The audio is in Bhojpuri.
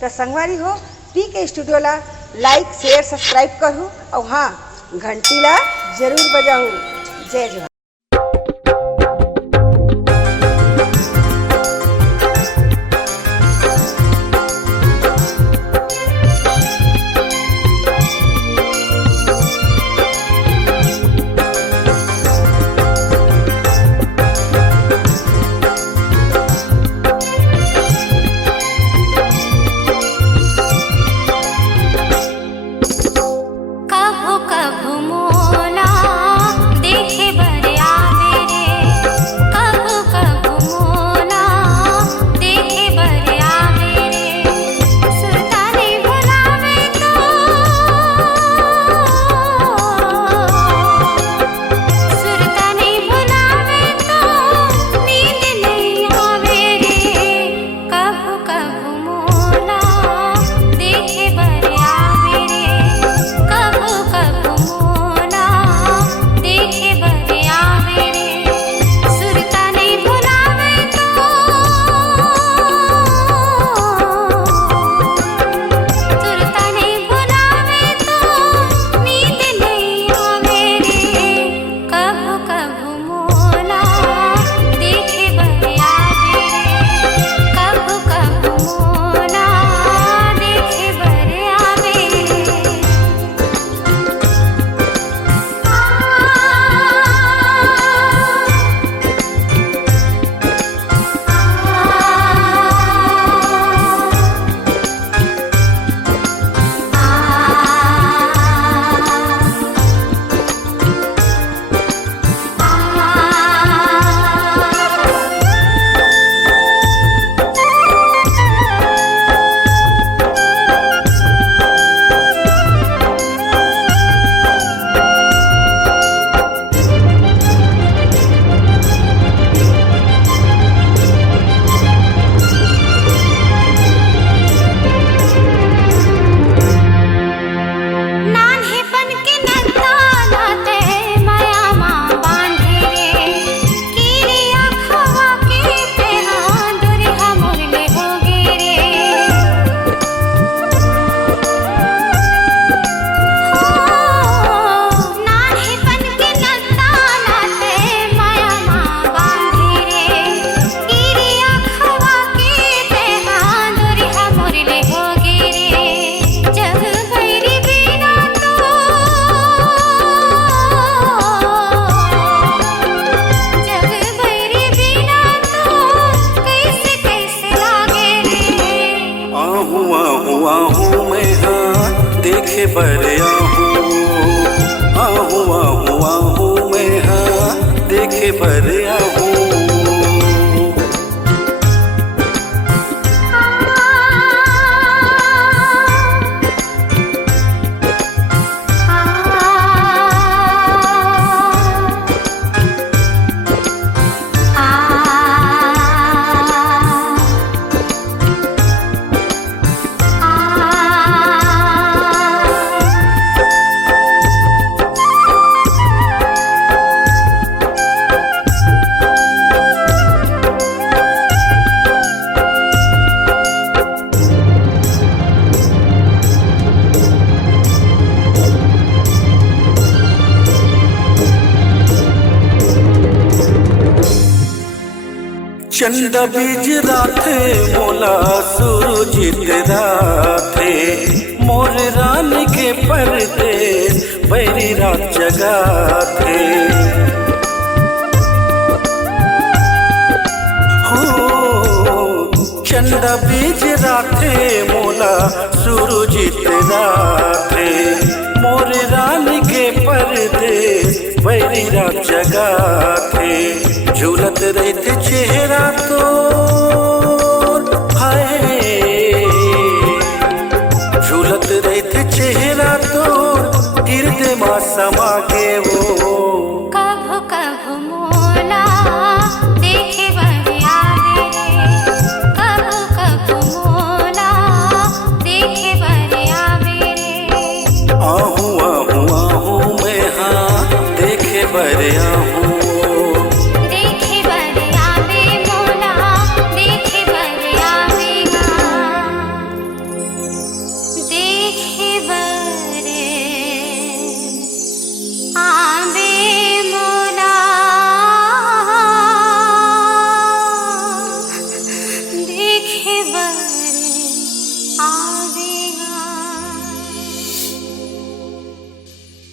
तो संगवारी हो पीके स्टूडियो ला लाइक शेयर सब्सक्राइब करूँ और हाँ घंटी ला जरूर बजाऊँ। जय जवान। पर आहूँ मैं हाँ देखे पर आहूँ। चंदा बीज राथे मोला सूरज राथे मोर रानी के परदेस बैरी रात जगाथे। हो चंदा बीज राथे मोला सूरज राथे मोर रानी के परदेस बैरी रात जगाथे। झूलत रहते चेहरा तो